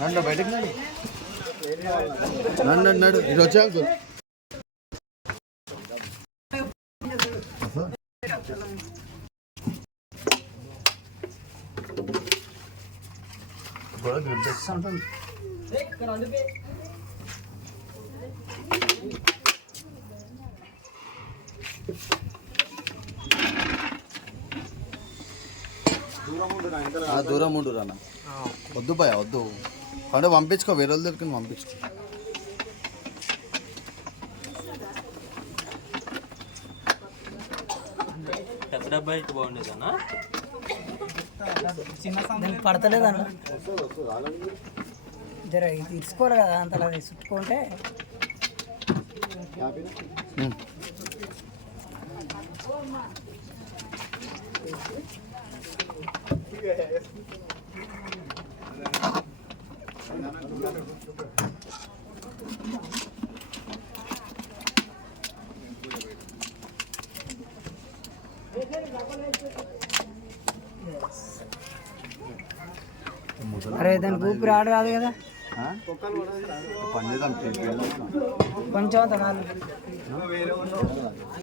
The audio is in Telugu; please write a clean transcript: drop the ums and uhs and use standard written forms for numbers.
నన్ను బయటకు నన్ను నడు ఇది వచ్చా అంకుల్ దూరం ఉండు రాన్న వద్దు భయ వద్దు అంటే పంపించుకో వేరే వాళ్ళ దగ్గరికి పంపించుకో పడతలేదన్న జర తీసుకోవాలి కదా అంతలా చుట్టుకుంటే అరే దానికి ఊపిరి ఆడ రాదు కదా పని చేద్దాం కొంచెం అంత నాలుగు